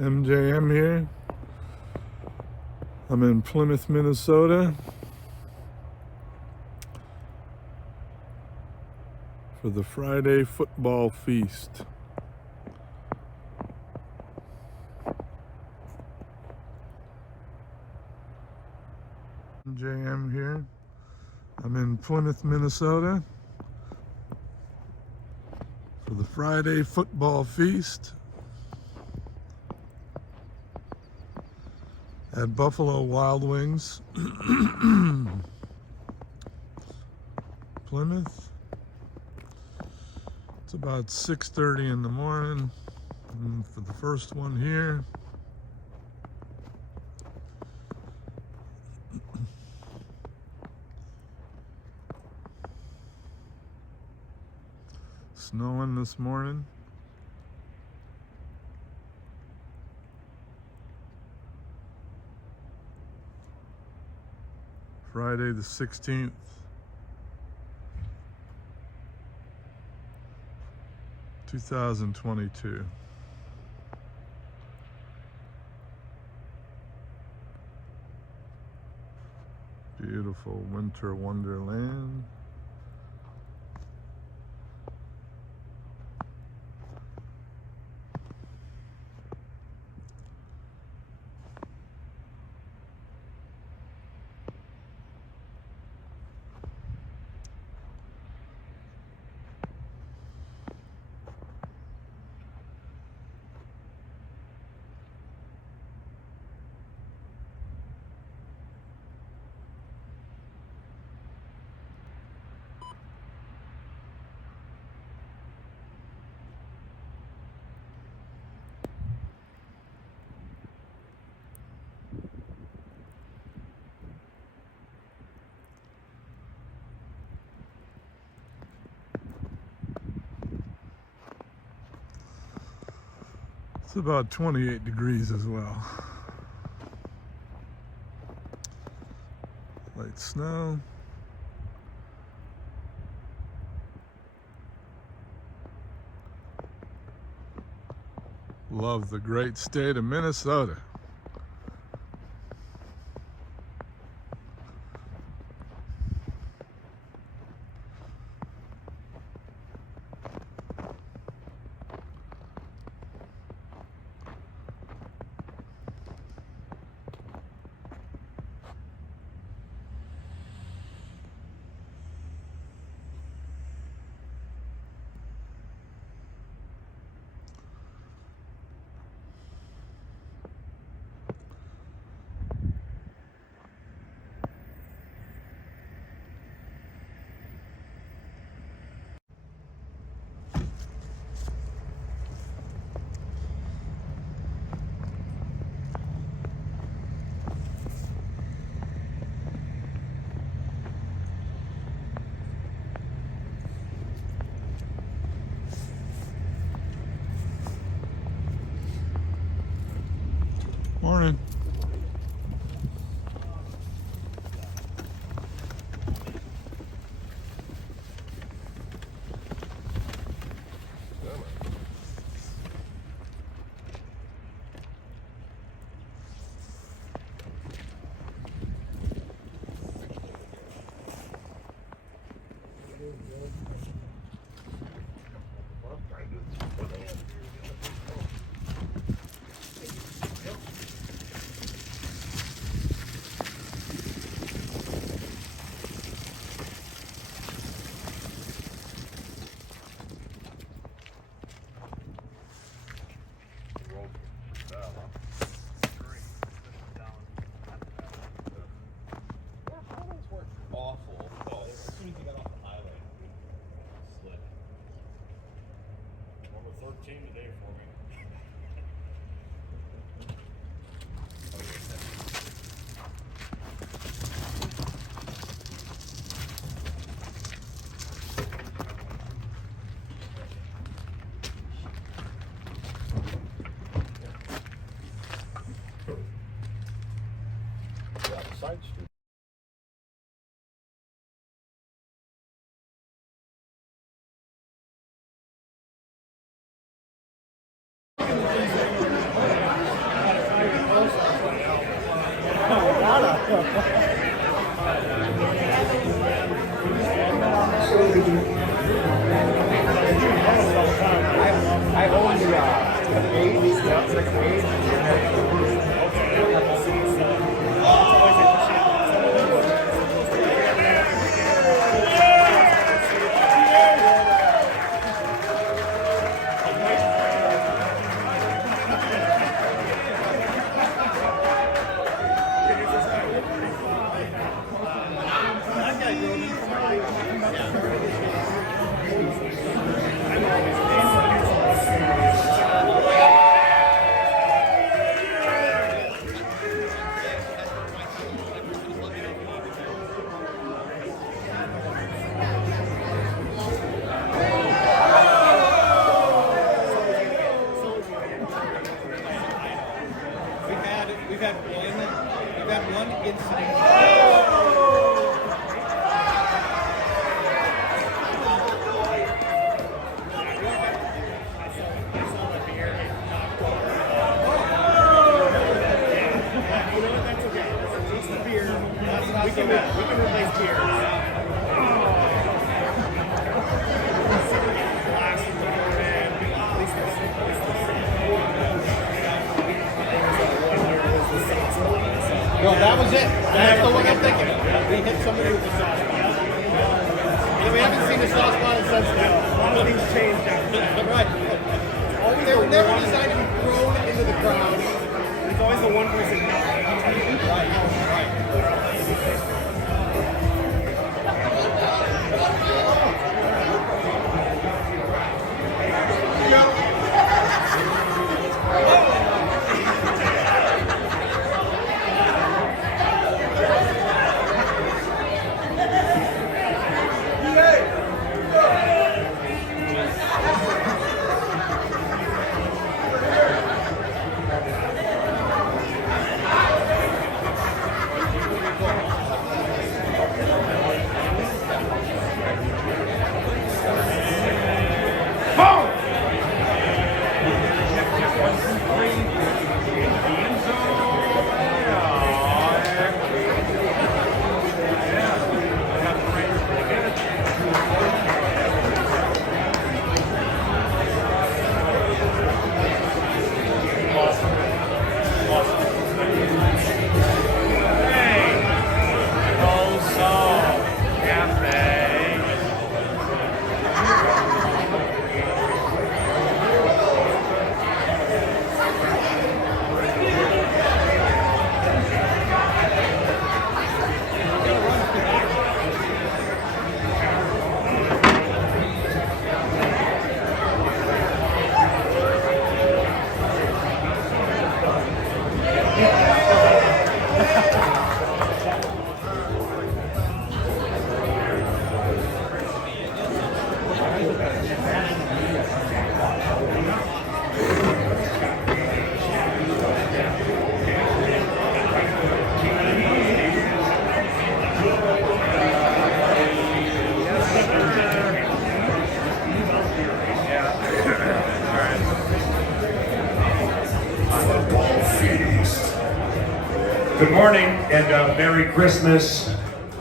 MJM here. I'm in Plymouth, Minnesota for the Friday football feast. MJM here. I'm in Plymouth, Minnesota for the Friday football feast at Buffalo Wild Wings, Plymouth. It's about 6:30 in the morning for the first one here. Snowing this morning. Friday the 16th. 2022. Beautiful winter wonderland. It's about 28 degrees as well. Light snow. Love the great state of Minnesota. Morning. Awful. Oh, as soon as you got off the highway, slick. Number 13 today for me. Yeah, side street. That's the one I'm thinking of. We hit somebody with the sauce pot. And we haven't seen the sauce pot since then. A lot of things changed now. Right. They were never designed to be thrown into the crowd. It's always the one person. Right. Good morning and Merry Christmas,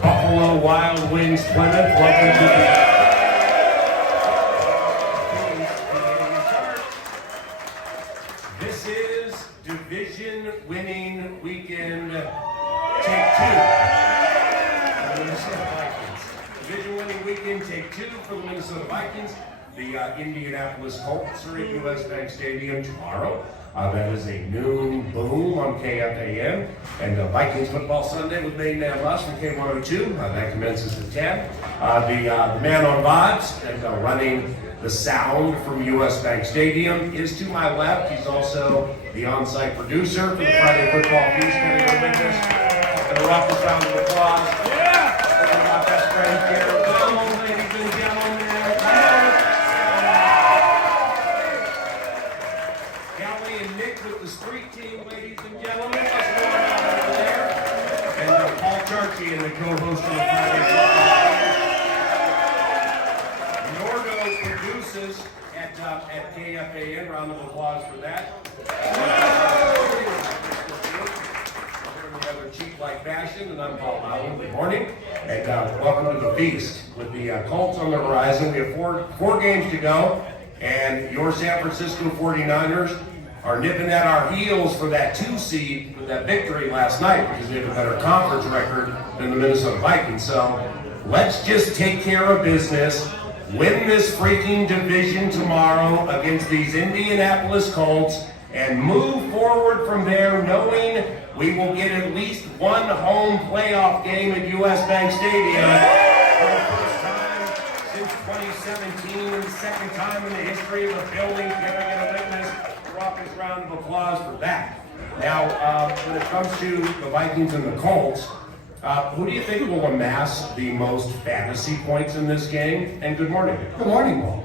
Buffalo Wild Wings, Plymouth. Welcome to the... This is division-winning weekend, take two. For the Minnesota Vikings. Division-winning weekend, take two for the Minnesota Vikings. The Indianapolis Colts are at US Bank Stadium tomorrow. That is a noon boom on KFAN. And Vikings Football Sunday with Main Man Rush from K102. That commences at 10. The man on vibes and running the sound from US Bank Stadium is to my left. He's also the on-site producer for the Friday Football Feast. Going to win this. And a rough round of applause. My best friend here. Ladies and gentlemen. With the street team, ladies and gentlemen, let's go on out over there. And PA Charch and the co-host of the Friday Football. Nordo produces at KFAN. Round of applause for that. In rather cheap-like fashion, and I'm Paul Allen. Good morning, and welcome to the feast. With the Colts on the horizon, we have four games to go, and your San Francisco 49ers are nipping at our heels for that 2 seed with that victory last night because they have a better conference record than the Minnesota Vikings. So let's just take care of business, win this freaking division tomorrow against these Indianapolis Colts, and move forward from there knowing we will get at least one home playoff game at US Bank Stadium for the first time since 2017 and the second time in the history of the building. Can I get a witness? Raucous round of applause for that. Now, when it comes to the Vikings and the Colts, who do you think will amass the most fantasy points in this game? And good morning. Good morning, Paul.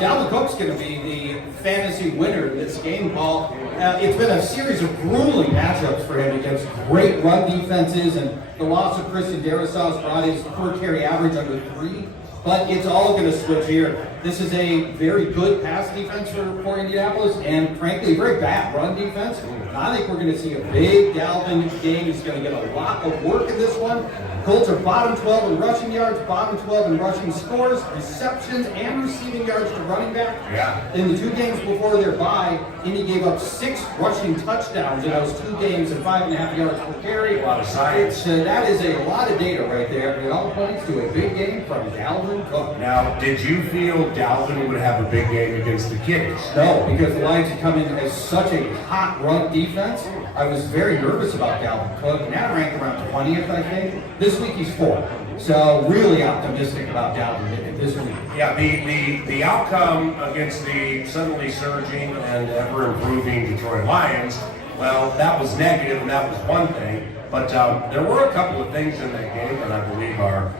Dalvin Cook's going to be the fantasy winner of this game, Paul. It's been a series of grueling matchups for him against great run defenses, and the loss of Christian Darrisaw's brought his per carry average under 3. But it's all going to switch here. This is a very good pass defense for Indianapolis, and frankly, very bad run defense. And I think we're going to see a big Dalvin game. He's going to get a lot of work in this one. Colts are bottom 12 in rushing yards, bottom 12 in rushing scores, receptions, and receiving yards to running back. Yeah. In the 2 games before their bye, Indy gave up 6 rushing touchdowns in those 2 games and 5.5 yards per carry. A lot of science. That is a lot of data right there. It all points to a big game from Dalvin Cook. Now, did you feel Dalvin would have a big game against the Kitties? No, because the Lions had come in as such a hot run defense. I was very nervous about Dalvin Cook. Now ranked around 20th, I think. This week he's 4th. So really optimistic about Dalvin this week. Yeah, the outcome against the suddenly surging and ever improving Detroit Lions, well, that was negative and that was one thing. But there were a couple of things in that game that I believe are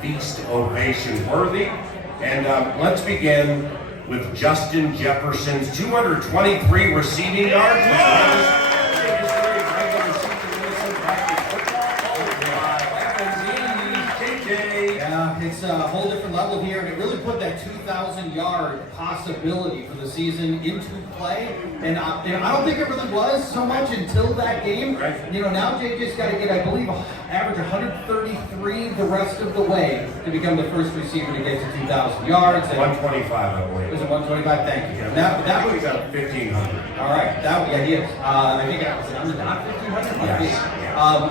feast ovation worthy. And let's begin with Justin Jefferson's 223 receiving yards. It's a whole different level here, and it really put that 2,000-yard possibility for the season into play. And I don't think it really was so much until that game. Right. You know, now JJ's got to get, I believe, average 133 the rest of the way to become the first receiver to get to 2,000 yards. 125, I believe. Was it 125? Thank you. That was 1,500. all right. That was the idea. I think I was on the dot 1,500.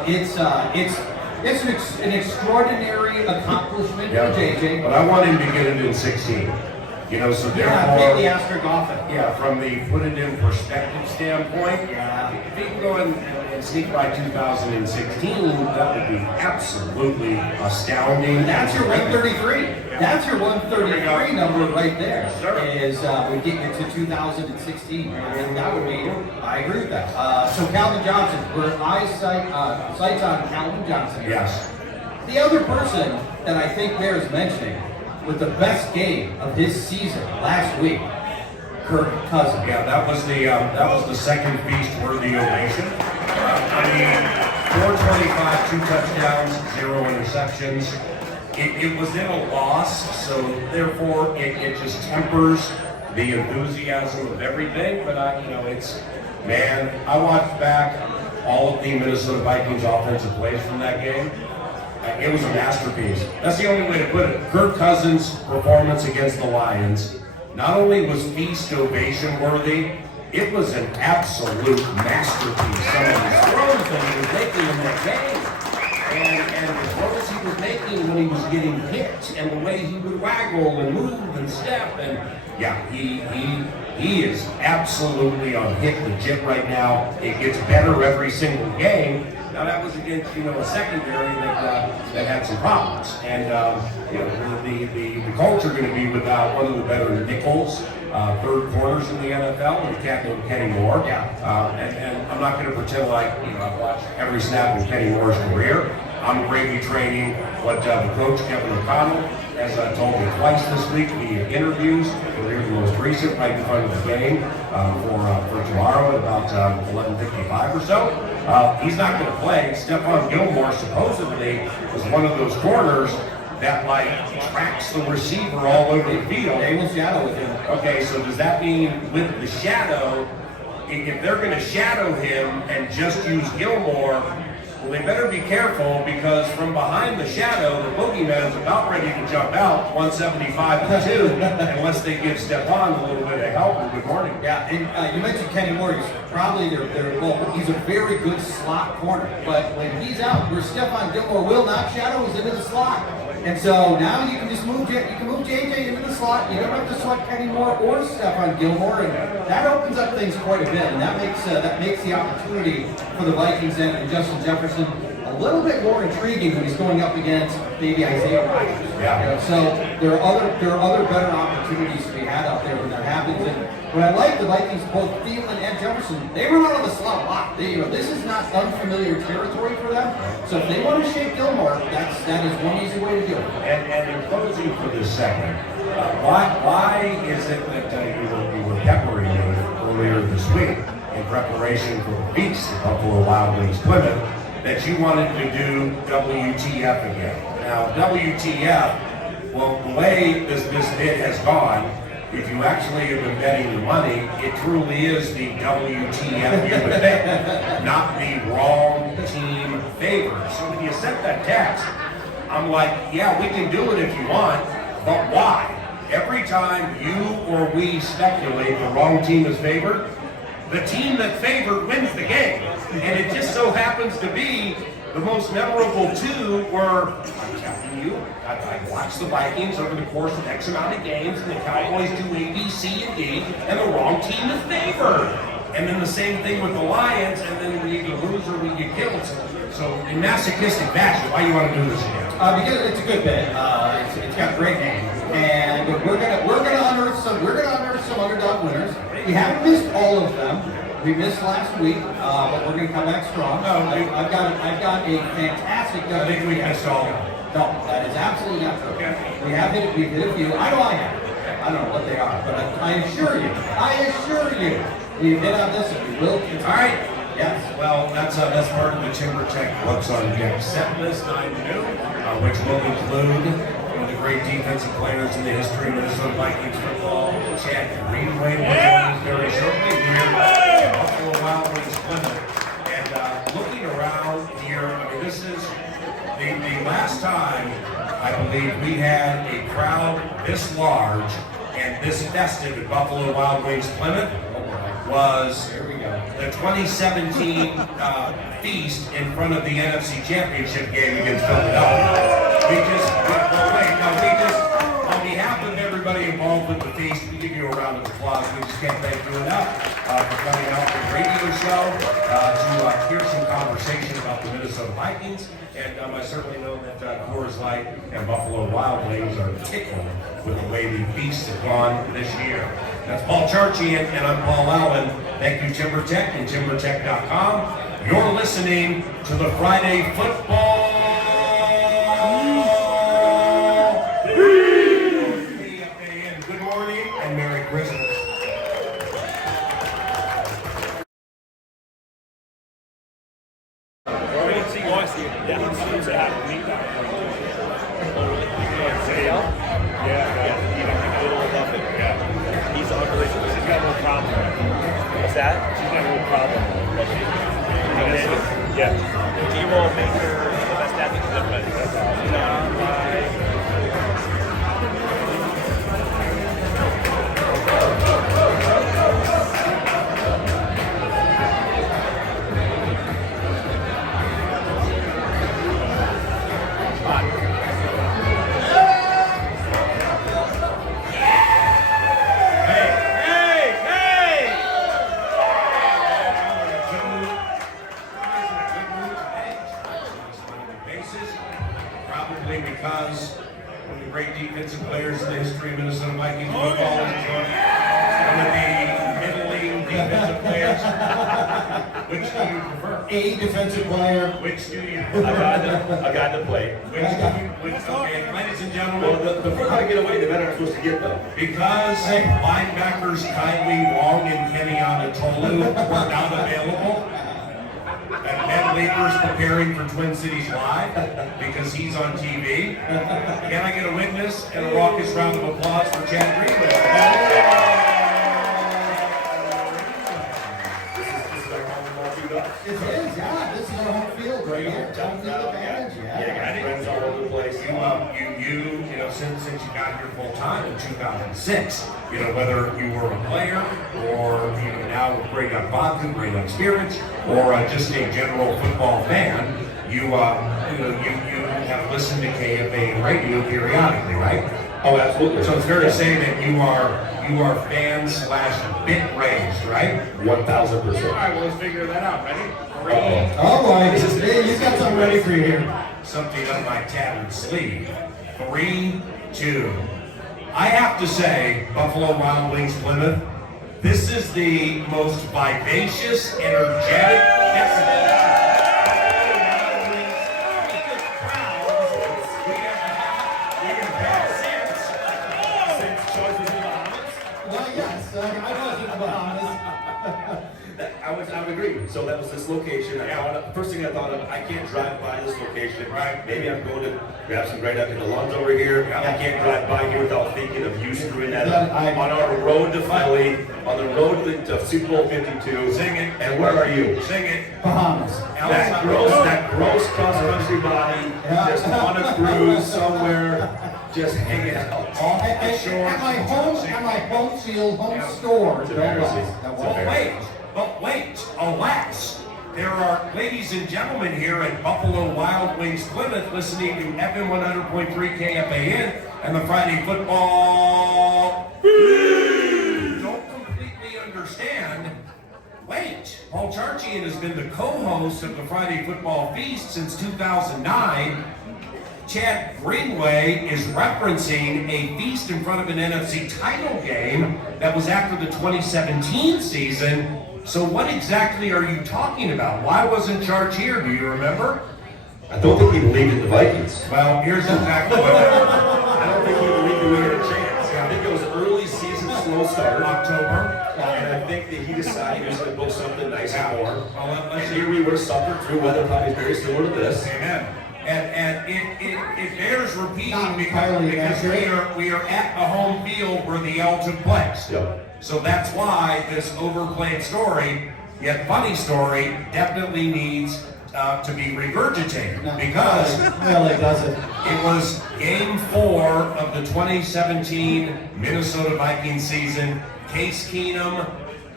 Yes. It's an extraordinary accomplishment for JJ. But I want him to get it in 16. You know, so Yeah, therefore, take the asterisk off it. yeah, from the put it in perspective standpoint, Yeah. if he can go and sneak by 2016, that would be absolutely astounding. And that's your 133. That's your 133 number right there. Sure. Is we get you to 2016, and that would be. I agree with that. So Calvin Johnson, where I sights on Calvin Johnson. Yes. The other person that I think bears mentioning with the best game of his season last week, Kirk Cousins. Yeah, that was the second feast-worthy ovation. 425, 2 touchdowns, 0 interceptions. It was in a loss, so therefore it just tempers the enthusiasm of everything. But I watched back all of the Minnesota Vikings offensive plays from that game. It was a masterpiece. That's the only way to put it. Kirk Cousins' performance against the Lions not only was feast ovation worthy, it was an absolute masterpiece. Some of the throws that he was making in that game, and the throws he was making when he was getting hit, and the way he would waggle and move and step, and yeah, he is absolutely on hit legit right now. It gets better every single game. Now that was against a secondary that had some problems, and the Colts are going to be without one of the better nickels, third corners in the NFL, with Kenny Moore. Yeah. And I'm not going to pretend like I've watched every snap of Kenny Moore's career. I'm gravy training what the coach Kevin O'Connell has told me twice this week via interviews. Here's the most recent right in front of the game for tomorrow at about 11:55 or so. He's not going to play. Stephon Gilmore supposedly was one of those corners that tracks the receiver all over the field. They will shadow with him. Okay, so does that mean with the shadow, if they're going to shadow him and just use Gilmore, well, they better be careful, because from behind the shadow, the boogeyman's about ready to jump out 175-2 unless they give Stephon a little bit of help. And good morning. Yeah, and you mentioned Kenny Moore. He's probably he's a very good slot corner. But when he's out, where Stephon Gilmore will not shadow, he's into the slot. And so now you can just move JJ into the slot. You don't have to sweat Kenny Moore or Stephon Gilmore, and that opens up things quite a bit. And that makes the opportunity for the Vikings and Justin Jefferson a little bit more intriguing when he's going up against maybe Isaiah Rodgers. Yeah. So there are other better opportunities to be had out there when that happens. And what I like the Vikings, both Thielen and Jefferson, they run out of the slot a lot. This is not unfamiliar territory for them. So if they want to shape Gilmore, that is one easy way to do it. And in closing for this segment, why is it that you were peppering me earlier this week in preparation for the feast at Buffalo Wild Wings Plymouth that you wanted to do WTF again? Now, WTF Well, the way this bid has gone, if you actually have been betting your money, it truly is the WTF you would think, not the wrong team favored. So when you sent that text, I'm like, yeah, we can do it if you want, but why? Every time you or we speculate the wrong team is favored, the team that favored wins the game. And it just so happens to be the most memorable two were, I'm telling you, I watched the Vikings over the course of X amount of games, and the Cowboys do A, B, C, and D, and the wrong team is favored. And then the same thing with the Lions, and then we either lose or we get killed. So in masochistic fashion, why do you want to do this again? Because it's a good bid. It's got a great name, and we're gonna unearth some underdog winners. We haven't missed all of them. We missed last week, but we're gonna come back strong. No, I've got a fantastic. I think we missed all of them. No, that is absolutely not true. Okay. We've hit a few. I know I have. I don't know what they are, but I assure you, we've hit on this and we will continue. All right. Yes. Well, that's part of the Timber Tech What's on Deck set list 9 to noon, which will include one of the great defensive players in the history of Minnesota Vikings football, Chad Greenway, will join us very shortly here at Buffalo Wild Wings Plymouth. And looking around here, I mean, this is the last time I believe we had a crowd this large and this festive at Buffalo Wild Wings Plymouth was the 2017 feast in front of the NFC Championship game against Philadelphia. On behalf of everybody involved with the feast, we give you a round of applause. We just can't thank you enough for coming out to the radio show to hear some conversation about the Minnesota Vikings. And I certainly know that Coors Light and Buffalo Wild Wings are tickled with the way the feasts have gone this year. That's Paul Charchian, and I'm Paul Allen. Thank you, Timber Tech and TimberTech.com. You're listening to the Friday Football KFAN. Good morning and Merry Christmas. He's unbelievable. She's got no problem. What's that? She's got no problem. Yeah. He will make her the best athlete she's ever been. That's awesome. Probably because one of the great defensive players in the history of Minnesota Vikings football is one of the middling defensive players. Which do you prefer? A defensive player. Which do you prefer? I got the play. Okay, ladies and gentlemen. Well, the further I get away, the better I'm supposed to get, though. Because linebackers Kylie Wong and Kenny Anatolu were not available, and Ben Leaper's preparing for Twin Cities Live because he's on TV. Can I get a witness and a raucous round of applause for Chad Greenway? This is our home all queued up. It is, yeah. This is our home field right here. Home field advantage, Yeah, got friends all over the place. You know, since you got here full time in 2006, you know, whether you were a player or, you know, now with Grey Duck Vodka, Grey Duck Spirits, or just a general football fan, you have listened to KFAN radio periodically, right? Oh, absolutely. So it's fair to say that you are fan/bit raised, right? 1,000%. All right, well, let's figure that out. Ready? All right. Hey, you got something ready for you here. Something up my tattered sleeve. 3, 2. I have to say, Buffalo Wild Wings Plymouth, this is the most vivacious, energetic destination we have had since Well, yes. I was in the Bahamas. I would agree. So that was this location. First thing I thought of, I can't drive by this location. Right. Maybe I'm going to grab some great up in the lawns over here. I can't drive by here without thinking of you screwing that up. On our road to Philly, on the road to Super Bowl 52. Sing it. And where are you? Sing it. Bahamas. That gross cross-country body, just on a cruise somewhere, just hanging out. At my home field, home store. It's embarrassing. But wait, alas, there are ladies and gentlemen here at Buffalo Wild Wings Plymouth listening to FM 100.3 KFAN and the Friday football. Don't completely understand. Wait, Paul Charchian has been the co-host of the Friday Football Feast since 2009. Chad Greenway is referencing a feast in front of an NFC title game that was after the 2017 season. So what exactly are you talking about? Why wasn't Charch here? Do you remember? I don't think he believed in the Vikings. Well, here's exactly what happened. I don't think he believed that we had a chance. I think it was early season slow start. October. And I think that he decided he was going to book something nice and warm. Well, let's And here we were suffering through weather probably very similar to this. Amen. And it bears repeating Not because entirely we are at the home field where the L took place. Yep. So that's why this overplayed story, yet funny story, definitely needs to be regurgitated. Because Really doesn't. it was game 4 of the 2017 Minnesota Vikings season. Case Keenum,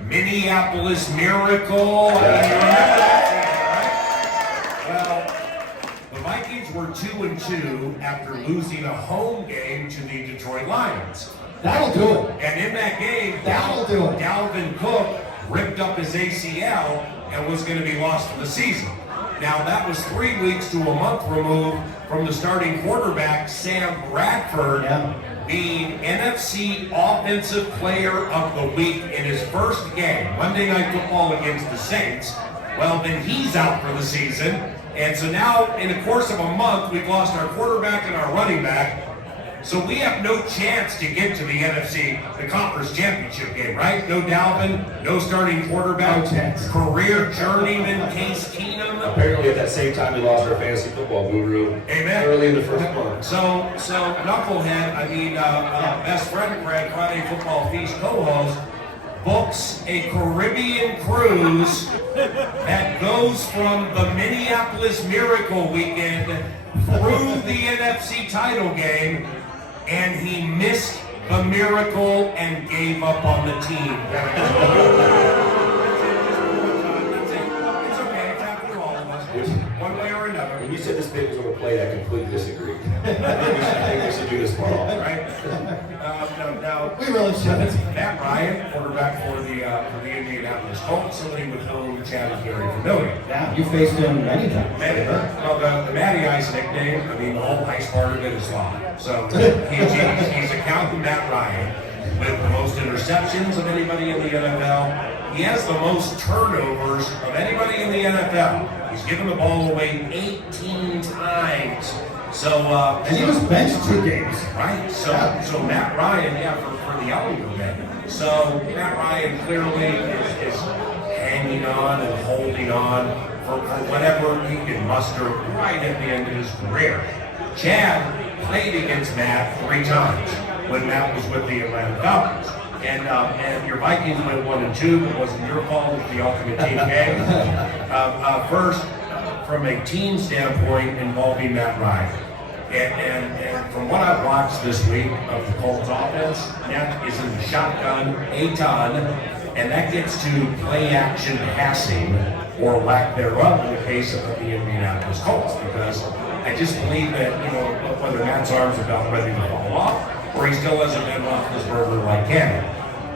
Minneapolis Miracle. I mean, you remember that game, right? Well, the Vikings were 2-2 after losing a home game to the Detroit Lions. That'll do it. And in that game, That'll do it. Dalvin Cook ripped up his ACL and was going to be lost for the season. Now, that was 3 weeks to a month removed from the starting quarterback, Sam Bradford, being NFC Offensive Player of the Week in his first game, Monday Night Football against the Saints. Well, then he's out for the season. And so now, in the course of a month, we've lost our quarterback and our running back. So we have no chance to get to the NFC, the Conference Championship game, right? No Dalvin, no starting quarterback, No chance. career journeyman Case Keenum. Apparently at that same time we lost our fantasy football guru. Amen. Early in the first month. So Knucklehead, best friend Fred, Friday Football Feast co-host, books a Caribbean cruise that goes from the Minneapolis Miracle weekend through the NFC title game, and he missed the miracle and gave up on the team. That's it. It's okay. It's happened to all of us, one way or another. When you said this bit was overplayed, I completely disagree. I think we should do this more often. Right? Now, We really shouldn't. Matt Ryan, quarterback for the Indianapolis Colts, somebody with whom Chad is very familiar. Yeah, you faced him many times. Well, the Matty Ice nickname, I mean, the whole ice part of it is law. So he's accountant Matt Ryan with the most interceptions of anybody in the NFL. He has the most turnovers of anybody in the NFL. He's given the ball away 18 times. So, And he was benched 2 games. right. So Matt Ryan, for the Ellinger men. So Matt Ryan clearly is hanging on and holding on for whatever he can muster right at the end of his career. Chad played against Matt 3 times when Matt was with the Atlanta Falcons. And your Vikings went 1-2, but it wasn't your fault. It was the ultimate team game. First, from a team standpoint involving Matt Ryan. And from what I've watched this week of the Colts offense, Matt is in the shotgun a ton, and that gets to play action passing or lack thereof in the case of the Indianapolis Colts, because I just believe that, whether Matt's arms are about ready to fall off or he still hasn't been off this burger like him.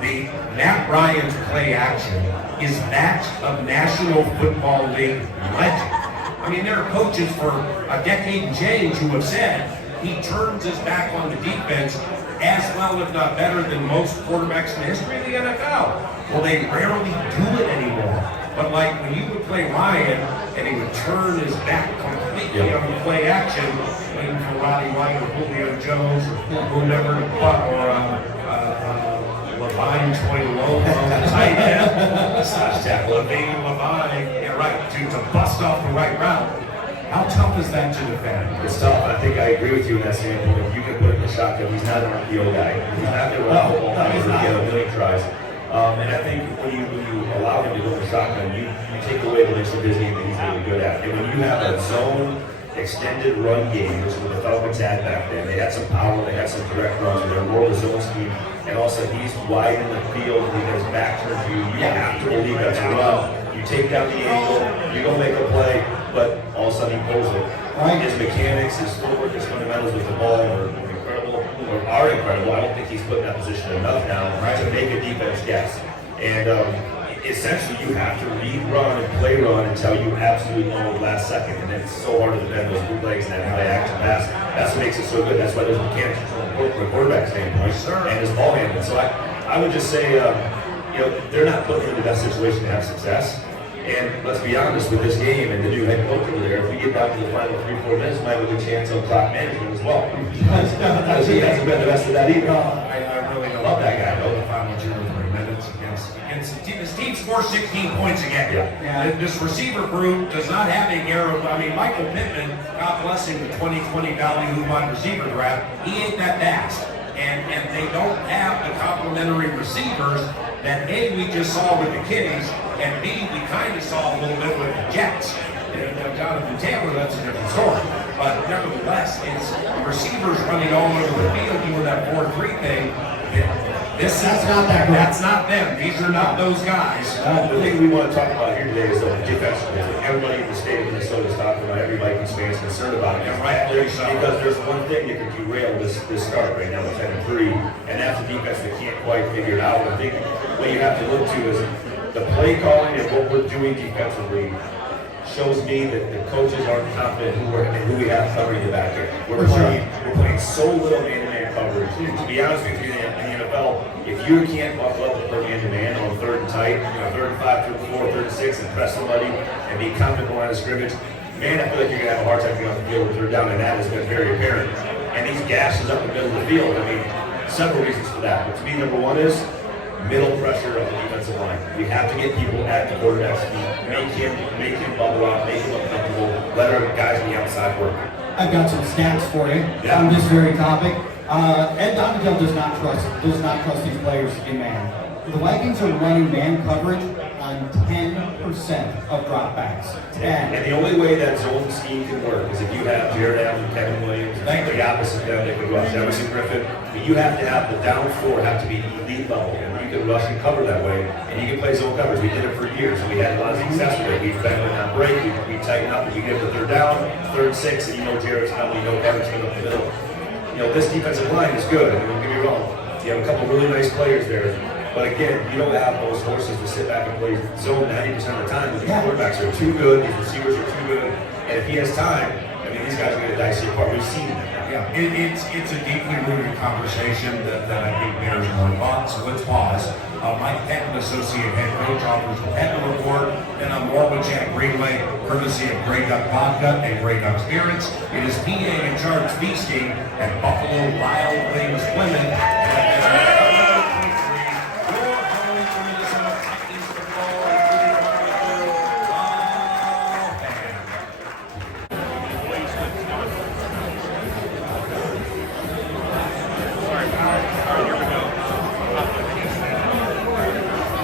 The Matt Ryan's play action is that of National Football League legend. I mean, there are coaches for a decade and change who have said he turns his back on the defense as well, if not better, than most quarterbacks in the history of the NFL. Well, they rarely do it anymore. But like when you would play Ryan and he would turn his back completely on the play action, waiting for Roddy White or Julio Jones or whomever to put, or Levine Toy Low on the tight end. massage tackle, and being yeah, right, to bust off the right route. How tough is that to defend? It's tough. I think I agree with you in that standpoint. If you can put it in the shotgun, he's not an RPO guy. He's not going to run football and get a million tries. And I think when you allow him to go in the shotgun, you take away the mix of his game that he's really good at. And when you have a zone extended run game, which was the Falcons had back then, they had some power, they had some direct runs, they're more of a zone scheme. And also he's wide in the field, he has back turned to you. You have to believe that's a run. You take down the angle, you're going to make a play, but all of a sudden he pulls it. Right. His mechanics, his footwork, his fundamentals with the ball are incredible. I don't think he's put in that position enough now to make a defense guess. And essentially you have to read run and play run until you absolutely know the last second. And it's so hard to defend those bootlegs and that play action pass. That's what makes it so good. That's why there's mechanics from a quarterback standpoint and his ball handling. So I would just say, they're not putting him in the best situation to have success. And let's be honest with this game and the new head coach over there, if we get down to the final 3-4 minutes, we might have a good chance on clock management as well. Because he hasn't been the best of that either. I really love that guy, though. The final 2 or 3 minutes against his team scores 16 points again. Yeah. This receiver group does not have a Garrett. I mean, Michael Pittman, God bless him, the 2020 Valley wide receiver draft, he ain't that fast. And they don't have the complementary receivers that A, we just saw with the Kitties, and B, we kind of saw a little bit with the Jets. And Jonathan Taylor, that's a different story. But nevertheless, it's receivers running all over the field doing that 4-3 thing. That's not that great. That's not them. These are not those guys. The thing we want to talk about here today is the defense. Everybody in the state of Minnesota is talking about, every Vikings fan is concerned about it. And rightfully so. Because there's one thing that can derail this start right now with 10-3, and that's the defense that can't quite figure it out. I think what you have to look to is the play calling and what we're doing defensively shows me that the coaches aren't confident who we have covering the back here. We're playing so little man-to-man coverage. To be honest with you, in the NFL, if you can't buckle up and play man-to-man on 3rd and tight, 3rd and 5, 3rd and 4, 3rd and 6, and press somebody and be confident in the line of scrimmage, man, I feel like you're going to have a hard time getting off the field with 3rd down, and that has been very apparent. And these gashes up the middle of the field, I mean, several reasons for that. But to me, number one is middle pressure of the defensive line. We have to get people at the quarterback's feet, make him bubble out, make him uncomfortable, let our guys on the outside work. I've got some stats for you on this very topic. Ed Donatell does not trust these players in man. The Vikings are running man coverage on 10% of dropbacks. And the only way that zone scheme can work is if you have Jared Allen, Kevin Williams, the opposite them, they could rush Emerson Griffin. But you have to have the down 4 have to be elite level, and you can rush and cover that way, and you can play zone coverage. We did it for years, and we had a lot of success with it. We bend it on break, we tighten up, and you get the 3rd down, 3rd and 6, and you know Jared's coming, you know Kevin's coming up the middle. This defensive line is good. I mean, don't get me wrong. You have a couple really nice players there. But again, you don't have those horses to sit back and play zone 90% of the time. These quarterbacks are too good, these receivers are too good. And if he has time, I mean, these guys are going to dice you apart. We've seen it. Yeah, it's a deeply rooted conversation that I think bears more thought. So let's pause. Mike Patton, Associate Head Coach, offers the Patton Report. And I'm Norwich at Greenway, courtesy of Grey Duck Vodka and Grey Duck Spirits. It is PA Charch feasting at Buffalo Wild Wings Plymouth.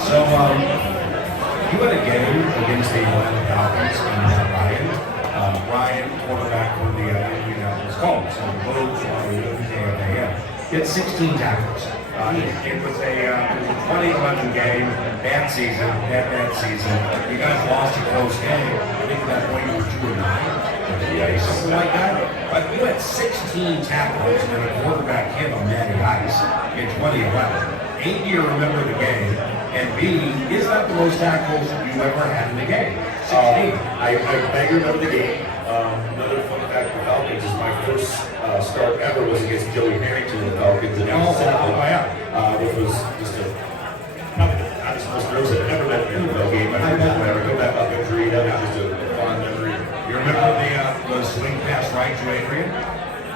So, you had a game against the Atlanta Falcons and Ryan, quarterback for the Indianapolis Colts, and the Bulls on the KFAN. He had 16 tackles. It was a 2011 game, bad season. You guys lost a close game. I think at that point you were 2-9. Something like that. But you had 16 tackles and a quarterback hit on Matty Ice in 2011. A, do you remember the game? And B, is that the most tackles you ever had in the game? 16. I remember the game. Another fun fact for Falcons is my first start ever was against Joey Harrington in the Falcons. And which was just I was most nervous I've ever been in an NFL game. I never go back up injury. That was just a fond memory. You remember the swing pass right to Adrian?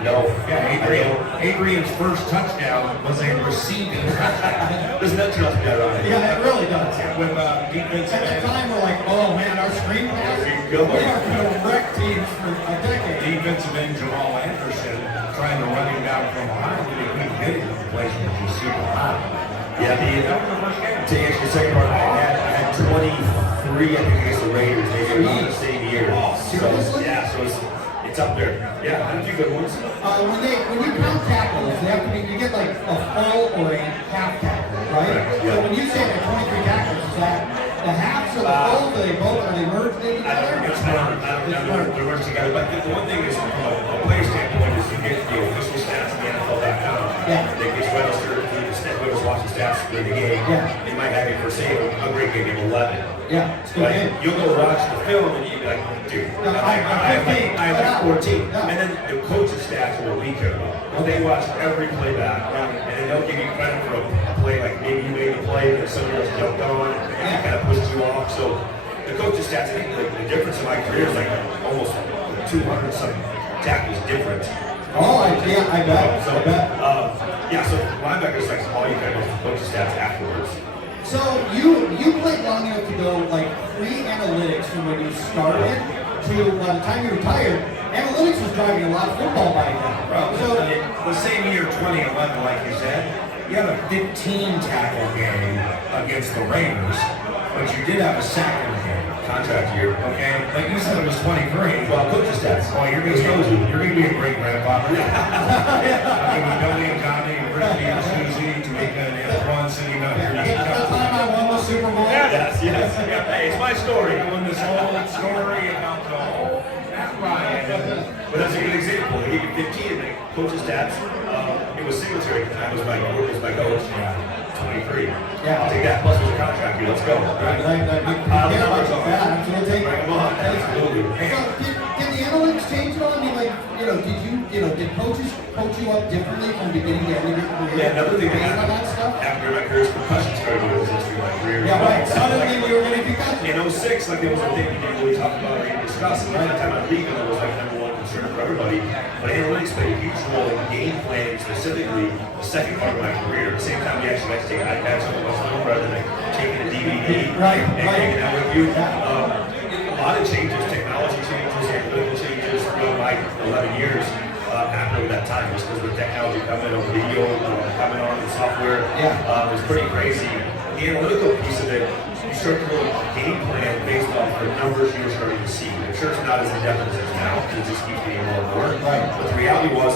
No. Yeah, Adrian's first touchdown was a receiving touchdown. Doesn't that turn out to be ironic? Yeah, it really does. with defensive At the end. time, we're like, oh man, our screen pass, we are Go. going to wreck teams for a decade. Defensive end Jamal Anderson trying to run him down from behind, and he couldn't hit him in the place which was super high. Yeah, That was the first game. to answer your second part, I had 23, I think, against the Raiders. They were on the same year. Seriously? Yeah, so it's up there. Yeah, had a few good ones. When you count tackles, they have to be, you get like a full or a half tackle, right? Correct, So yeah. when you say that 23 tackles, is that the halves or the fulls? Are they merged in together? It's hard. I don't know. They're merged together. But the one thing is, from a player standpoint, is you get the official stats on the NFL.com. Yeah. They get registered through the stat, whoever's watching stats during the game. Yeah. They might have you for, say, a great game of 11. Yeah, it's good Like, game. you'll go watch the film and you'll be like, dude, No, I have like 14. Yeah. And then the coach's stats are what we care about. Well, they watch every play back, and then they'll give you credit for a play like maybe you made the play, but somebody else jumped on and kind of pushed you off. So the coach's stats, I think the difference in my career is like almost 200 some tackles different. Oh, I bet. So, I bet. yeah, so linebackers like all you kind of coach's stats afterwards. So you played long enough to go like pre-analytics from when you started to by the time you retired. Analytics was driving a lot of football by now. Well, So the same year, 2011, like you said, you had a 15 tackle game against the Raiders, but you did have a sack in the game. Contract year. Okay, like you said, it was 23. Well, coach's stats. Oh, you're gonna be a great grandfather. I mean, you don't name Johnny, Ricky, and Susie, Tamika, and Antoine sitting up here. the time I won the Super Bowl. Yes. Yeah, hey, it's my story. Doing this whole story about the whole Matt Ryan. But that's a good example. He gave you 15 and the coach's stats. It was Singletary. That was my coach. 23. Yeah. I'll take that. Plus it was a contract year. Let's go. Right, you can't about the fat. So we'll take. Come on. Absolutely. So did the analytics change at all? I mean, like, did coaches coach you up differently from beginning to end of your career? Yeah, another thing that based on that happened stuff? after my career's concussion started was history of my career. Yeah, right. Suddenly you were getting concussion. In 06, like there was a thing we didn't really talk about or even discuss. And by the time I'm leaving, it was like number one concern for everybody. But analytics played a huge role in game planning, specifically the second part of my career. At the same time, we actually like to take iPads on the phone rather than like taking a DVD Right, and right. taking that with you. A lot of changes, technology changes, analytical changes throughout my 11 years. Happened over that time, just because of the technology coming over video, coming on the software. Yeah. It was pretty crazy. The analytical piece of it, you start to build a game plan based off the numbers you were starting to see. I'm sure it's not as in-depth as it is now, because it just keeps getting more and more. Right. But the reality was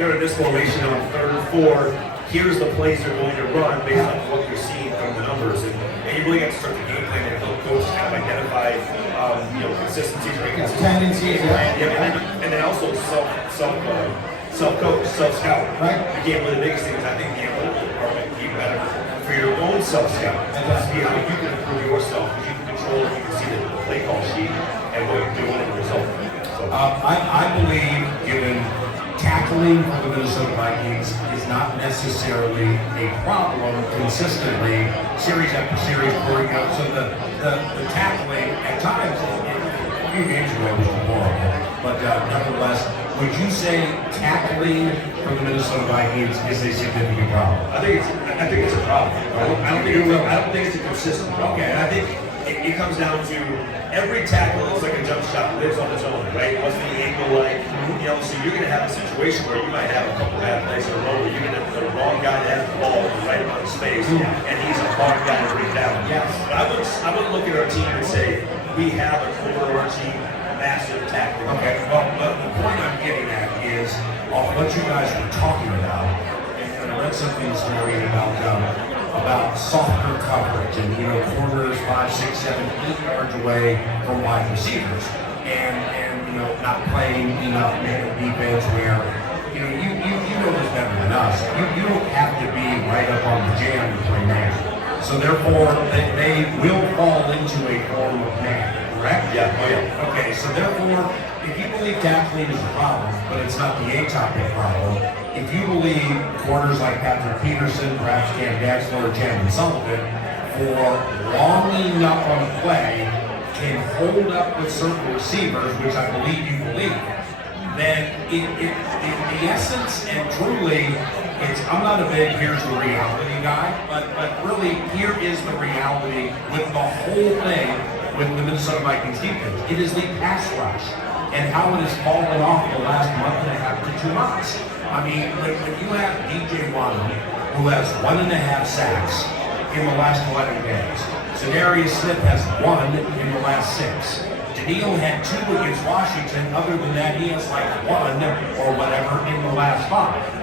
they're in this formation on third and four, here's the plays they're going to run based on what you're seeing from the numbers. And you really got to start the game plan and help coaches kind of identify consistencies, Tendencies, and then also self-coach, self-scout. Right. Again, one of the biggest things I think the analytical department can get better for your own self-scout. And to see how you can improve yourself, because you can control it, you can see the play call sheet and what you're doing and the result. So, I believe, given tackling for the Minnesota Vikings is not necessarily a problem consistently, series after series, pouring out. So the tackling at times, a few games ago was horrible. But nevertheless, would you say tackling for the Minnesota Vikings is a significant problem? I think it's a problem. I don't think it's a consistent problem. Okay. And I think it comes down to every tackle is like a jump shot, lives on its own, right? What's the angle like? So you're going to have a situation where you might have a couple bad plays in a row where you're going to have the wrong guy to have the ball in the right amount of space, and he's a hard guy to bring down. Yes. But I would look at our team and say we have an overarching massive tactic. Okay, well, the point I'm getting at is what you guys were talking about, and I read something this morning about softer coverage and, corners 5, 6, 7, 8 yards away from wide receivers and not playing enough man defense where, you know this better than us. You don't have to be right up on the jam to play man. So therefore, they will fall into a form of man. Correct? Yeah, oh yeah. Okay, so therefore, if you believe tackling is a problem, but it's not the atopic problem, if you believe corners like Patrick Peterson, perhaps Cam Daxler, or Chandler Sullivan, for long enough on a play, can hold up with certain receivers, which I believe you believe, then in the essence and truly, I'm not a big here's the reality guy, but really here is the reality with the whole thing with the Minnesota Vikings defense. It is the pass rush and how it has fallen off the last month and a half to 2 months. I mean, when you have DJ Waddle, who has 1.5 sacks in the last 11 games, Za'Darius Smith has 1 in the last 6. Daniil had 2 against Washington. Other than that, he has like 1 or whatever in the last 5.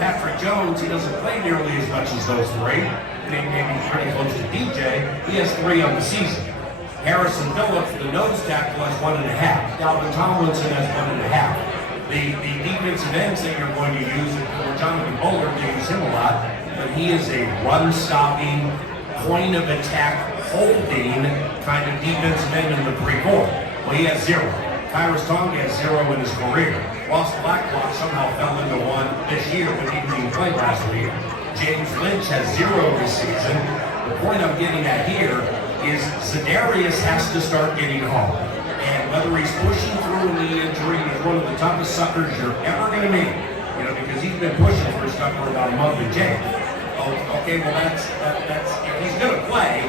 Patrick Jones, he doesn't play nearly as much as those 3. Maybe pretty close to DJ. He has 3 on the season. Harrison Phillips, the nose tackle, has 1.5. Dalvin Tomlinson has 1.5. The defensive ends that you're going to use, Jonathan Bowler, they use him a lot, but he is a run-stopping, point of attack, holding kind of defensive end in the 3-4. Well, he has 0. Tyrus Tonga has 0 in his career. Ross Blacklock somehow fell into 1 this year, but he didn't even play last week. James Lynch has 0 this season. The point I'm getting at here is Za'Darius has to start getting home. And whether he's pushing through a knee injury, he's one of the toughest suckers you're ever going to meet. You know, because he's been pushing for stuff for about a month in jail. Oh, okay, well that's if he's going to play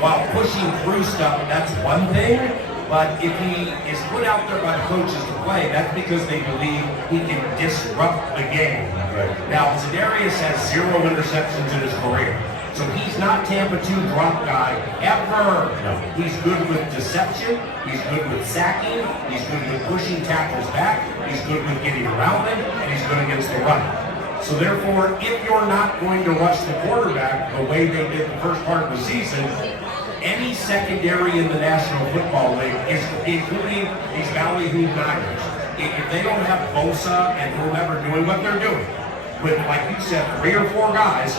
while pushing through stuff, that's one thing. But if he is put out there by the coaches to play, that's because they believe he can disrupt the game. Right. Now, Za'Darius has 0 interceptions in his career. So he's not Tampa 2 drop guy ever. No. He's good with deception. He's good with sacking. He's good with pushing tackles back. He's good with getting around them. And he's good against the run. So therefore, if you're not going to rush the quarterback the way they did the first part of the season, any secondary in the National Football League, is including these ballyhoo Niners, if they don't have Bosa and whoever doing what they're doing, with, like you said, 3 or 4 guys,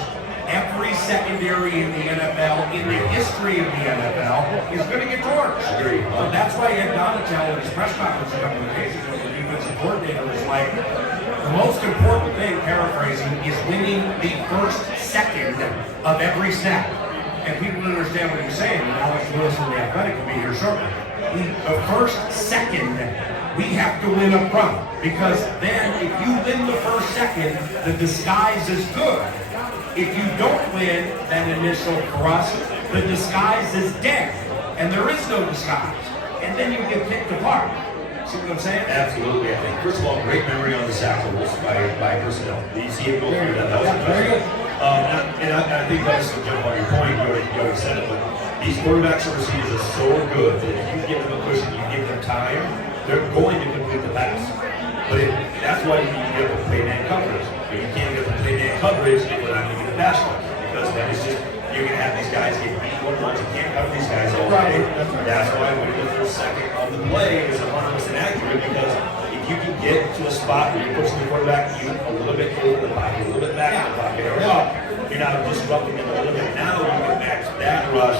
every secondary in the NFL, in the history of the NFL, is going to get torched. So that's why Ed Donatello in his press conference a couple of days ago, the defensive coordinator, was like, the most important thing, paraphrasing, is winning the first second of every snap. And people don't understand what he's saying, and Alex Lewis from The Athletic will be here shortly. The first second, we have to win up front, because then if you win the first second, the disguise is good. If you don't win that initial thrust, the disguise is dead, and there is no disguise. And then you get picked apart. See what I'm saying? Absolutely. I think, first of all, great memory on the tackles by personnel. You see him go through that. That was impressive. And I think that's to jump on your point. You already said it, but these quarterbacks and receivers are so good that if you give them a cushion, you give them time, they're going to complete the pass. But that's why you get the play man coverage. But you can't get the play man coverage if we're not going to get the pass rush, because then it's just you're going to have these guys get beat one-on-one. You can't cover these guys all day. That's why when the first second of the play is 100% accurate, because if you can get to a spot where you're pushing the quarterback you a little bit over the pocket, a little bit back in the pocket, or up, you're not disrupting them a little bit. Now you can match that rush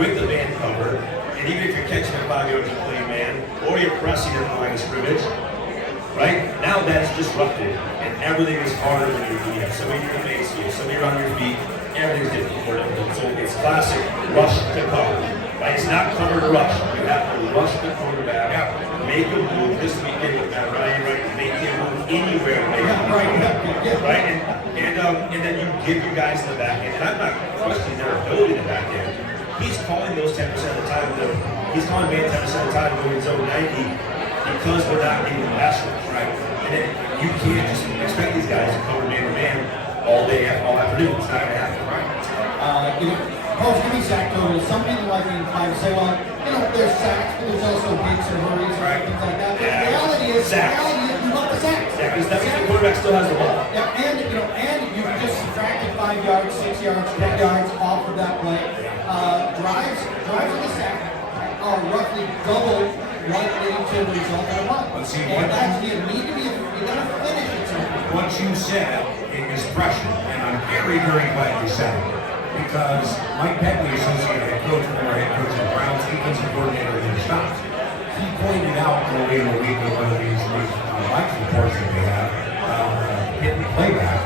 with the man cover, and even if you're catching a 5 yards of play man, or you're pressing at the line of scrimmage, right? Now that's disrupted, and everything is harder when you have somebody in your face, you have somebody on your feet, everything's different for them. So it's classic rush to cover. Right? It's not cover to rush. You have to rush the quarterback, make a move this weekend with Matt Ryan, right? Make him move anywhere. Right? And then you give your guys in the back end. And I'm not questioning their ability in the back end. He's calling those 10% of the time. He's calling man 10% of the time going zone 90 because we're not getting the pass rush, right? And then you can't just expect these guys to cover man to man all day, all afternoon. It's not going to happen, right? Coach, give me sack totals. Some people like being inclined to say, well, there's sacks, but there's also hits and hurries and things like that. But the reality is, you want the sacks. Yeah, because that's the quarterback still has the ball. Yeah, and you just subtracted 5 yards, 6 yards, 10 yards off of that play. Drives of the sack are roughly double what leading to the result of a run. And that's you need to be, you gotta finish it. What you said is pressure, and I'm very, very glad you said it. Because Mike Petley, associate head coach, former head coach of the Browns, defensive coordinator in the Stocks, he pointed out early in the week in one of these Vikings reports that they have, hidden playback,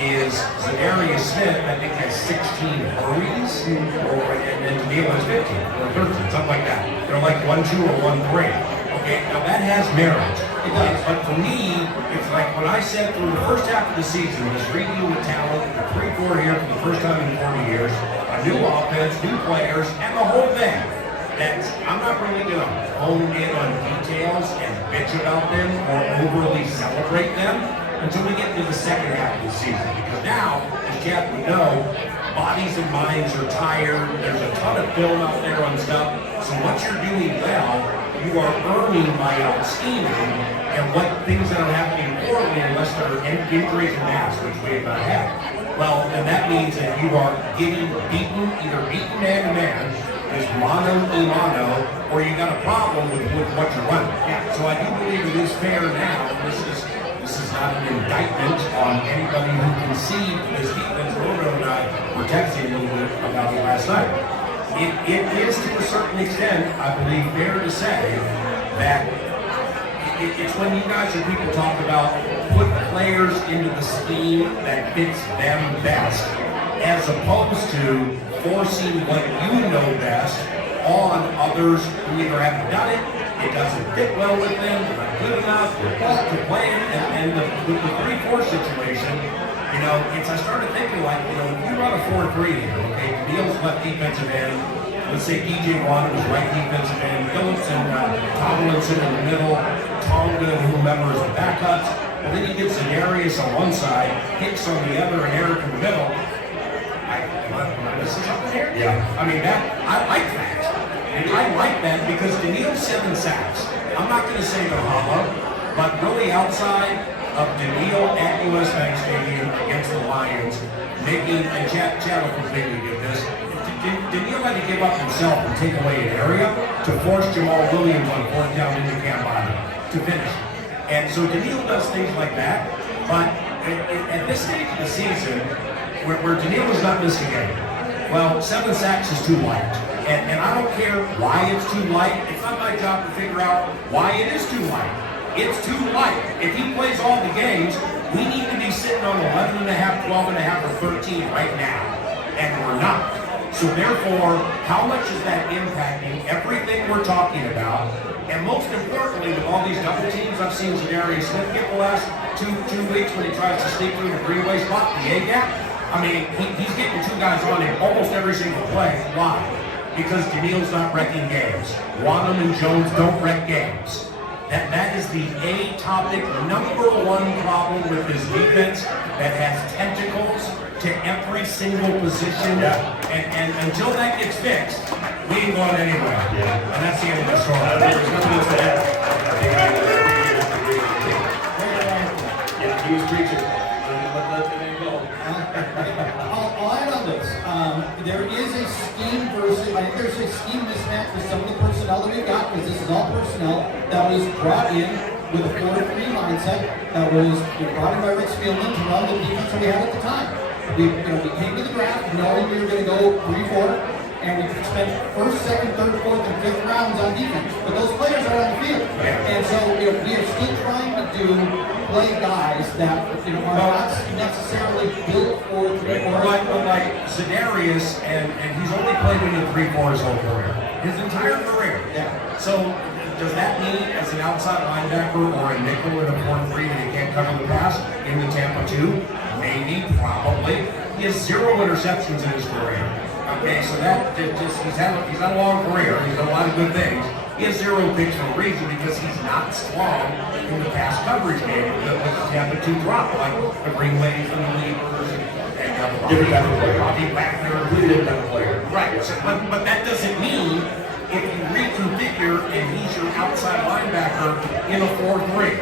is Za'Darius Smith, I think, has 16 hurries, and then Daniil has 15 or 13, something like that. They're like 1-2 or 1-3. Okay, now that has merit. It does. But for me, it's like when I said through the first half of the season, this rebuild of talent, the 3-4 here for the first time in 40 years, a new offense, new players, and the whole thing. That's, I'm not really going to hone in on details and bitch about them or overly celebrate them until we get to the second half of the season. Because now, as Jeff would know, bodies and minds are tired. There's a ton of film out there on stuff. So what you're doing well, you are earning by out-scheming and what things that are happening poorly unless there are injuries and mass, which we have not had. Well, then that means that you are getting beaten, either beaten man-to-man, is mano-a-mano, or you got a problem with what you're running. So I do believe it is fair now. This is not an indictment on anybody who conceived this defense. Roto and I were texting a little bit about it last night. It is to a certain extent, I believe, fair to say that it's when you guys or people talk about put players into the scheme that fits them best, as opposed to forcing what you know best on others who either haven't done it, it doesn't fit well with them, they're not good enough, they're bought to play it, and with the 3-4 situation, you know, I started thinking like, you know, if you run a 4-3 here, okay, Neal's left defensive end, let's say DJ Watt was right defensive end, Phillips and Tomlinson in the middle, Tonga and whomever is the backups, and then you get Zedarius on one side, Hicks on the other, and Eric in the middle. Am I missing something here? Yeah. I mean, I like that. And I like that because Daniil's 7 sacks. I'm not going to say the hollow, but really outside of Daniil at US Bank Stadium against the Lions, making, and Chad will completely get this, Daniil had to give up himself and take away an area to force Jamal Williams on 4th down into Camp Bottom to finish. And so Daniil does things like that, but at this stage of the season, where Daniil has not missed a game, well, 7 sacks is too light. And I don't care why it's too light. It's not my job to figure out why it is too light. It's too light. If he plays all the games, we need to be sitting on 11.5, 12.5, or 13 right now. And we're not. So therefore, how much is that impacting everything we're talking about? And most importantly, with all these double teams, I've seen Zedarius Smith get the last two weeks when he tries to sneak through the Greenway spot, the A-gap. I mean, he's getting 2 guys on him almost every single play. Why? Because Daniil's not wrecking games. Wanham and Jones don't wreck games. That is the A-topic #1 problem with this defense that has tentacles to every single position. Yeah. And until that gets fixed, we ain't going anywhere. Yeah. And that's the end of the story. There's nothing else to add. Yeah, he was preaching. There you go. I'll add on this. There is a scheme versus, I think there's a scheme mismatch with some of the personnel that we've got, because this is all personnel that was brought in with a 4-3 mindset that was brought in by Rick Spielman to run the defense that we had at the time. We came to the draft knowing we were going to go 3-4, and we spent 1st, 2nd, 3rd, 4th, and 5th rounds on defense. But those players are on the field. And so we are still trying to play guys that are not necessarily built for 3-4. But like Zedarius, and he's only played in the 3-4 his whole career. His entire career. Yeah. So does that mean as an outside linebacker or a nickel in a 4-3 that he can't cover the pass in the Tampa 2? Maybe, probably. He has 0 interceptions in his career. Okay, so that just he's had a long career. He's done a lot of good things. He has 0 picks for a reason, because he's not strong in the pass coverage game with the Tampa 2 drop, like the Greenways and the Levers and Different type of player. Robbie Wagner, Completely different type of player. right? So, but that doesn't mean if you reconfigure and he's your outside linebacker in a 4-3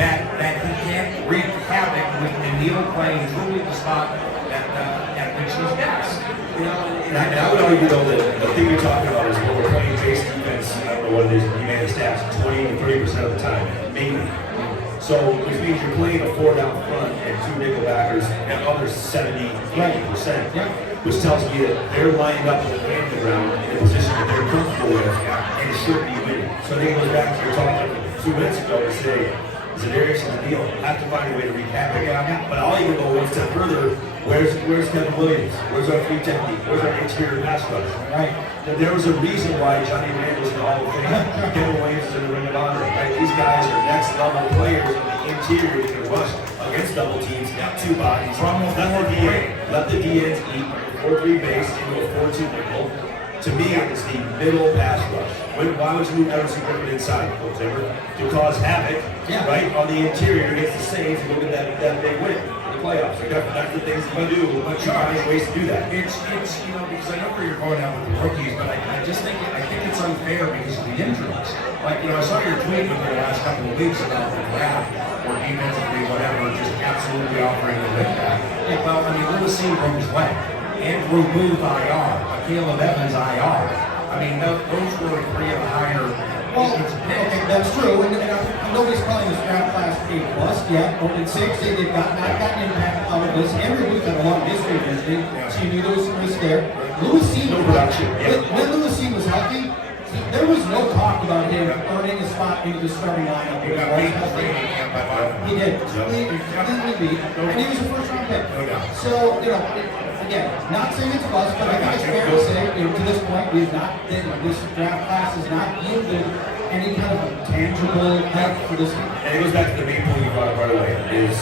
that he can't wreak havoc with Daniil playing truly the spot at which he's best. And I would argue though that the thing you're talking about is when we're playing base defense, I don't know what it is, you made the stats 20 to 30% of the time, maybe. So which means you're playing a 4 down front and 2 nickel backers and others 70, 80%, which tells me that they're lined up with the hand on the ground in a position that they're comfortable with and should be winning. So I think it goes back to your talk 2 minutes ago to say, Zedarius and Neal have to find a way to recap it. But I'll even go one step further. Where's Kevin Williams? Where's our free technique? Where's our interior pass rush? Right. There was a reason why Johnny Randall's in the Hall of Fame. Kevin Williams is in the Ring of Honor. Right? These guys are next level players in the interior that can rush against double teams, got two bodies. Let the DNs eat 4-3 base into a 4-2 nickel. To me, it's the middle pass rush. Why would you move Everson Griffin inside, Coach Zimmer? To cause havoc, right, on the interior against the Saints and look at that big win in the playoffs. Like that's the things that you do, but you find ways to do that. It's because I know where you're going out with the rookies, but I just think it's unfair because of the injuries. Like, I saw your tweet within the last couple of weeks about the draft or defensively, whatever, just absolutely offering the lift back. Yeah, well, I mean, Lewis broke his leg. Andrew Booth IR, Caleb Evans IR. I mean, those were three of the higher defensive picks. Okay, that's true. And nobody's calling this draft class A plus yet. But in 6, they've not gotten impact out of this. Andrew Booth had a long history of injury, so you knew there was some risk there. Lewis No production. When Lewis was healthy, there was no talk about him earning a spot into the starting lineup. He got beat in training camp by Vikings. He did. Completely beat. And he was a first-round pick. So, again, not saying it's a bust, but I think it's fair to say, to this point, this draft class has not yielded any kind of tangible help for this team. And it goes back to the main point you brought up right away, is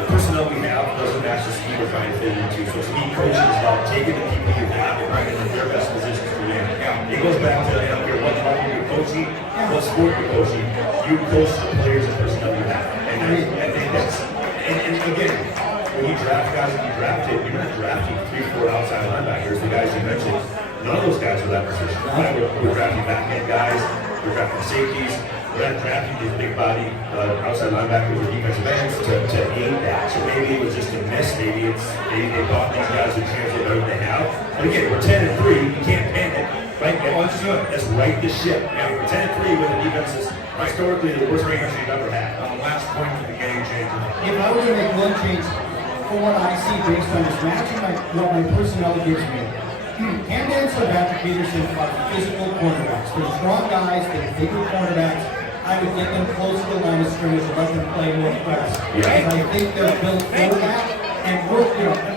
the personnel we have doesn't match the scheme we're trying to fit into. So to me, coaching is about taking the people you have and bringing them in their best positions to win. It goes back to, I don't care what level you're coaching, what sport you're coaching, you coach the players and personnel you have. And I think that's, and again, when you draft guys that you drafted, you're not drafting 3-4 outside linebackers, the guys you mentioned. None of those guys are that position. We're drafting back-end guys, we're drafting safeties, we're not drafting these big body outside linebackers or defensive ends to aid that. So maybe it was just a miss, maybe they thought these guys would translate better than they have. But again, we're 10-3, you can't panic, right? Let's right the ship. We're 10-3 with the defenses historically the worst record we've ever had. Last point for the game changer. If I were to make one change for what I see based on this matching what my personnel gives me, Camden and Patrick Peterson are physical cornerbacks. They're strong guys, they're bigger cornerbacks. I would get them close to the line of scrimmage and let them play more press. And I think they're built for that. And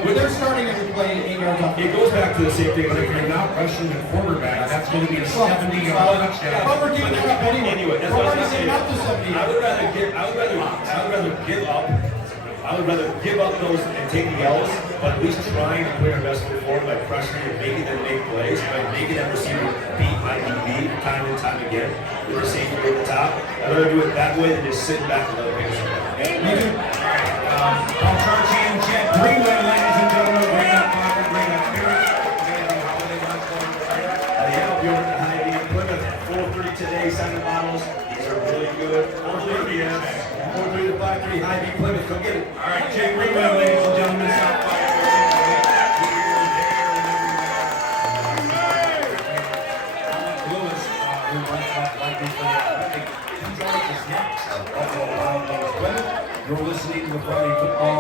when they're starting every play 8 yards off. It goes back to the same thing. But if you're not rushing the quarterback, that's going to be a 70-yard touchdown. But we're giving that up anyway. That's what I'm saying. Not the 70. I would rather give up those and take the L's, but at least trying to put our best foot forward by pressuring and making them make plays, by making that receiver beat IDB time and time again with the safety at the top. I'd rather do it that way than just sitting back and let it finish. PA Charch and Jet Greenway, ladies and gentlemen, bring up Margaret, bring up Spirit. Yeah, we'll be over at High Beam Plymouth, 4:30 today, signing bottles. These are really good. 4:30, yeah. 4:30 to 5:30, High Beam Plymouth. Come get it. All right, Jay Greenway, ladies and gentlemen, South Fire. Lewis, who runs like he joins us next. You're listening to the Friday Football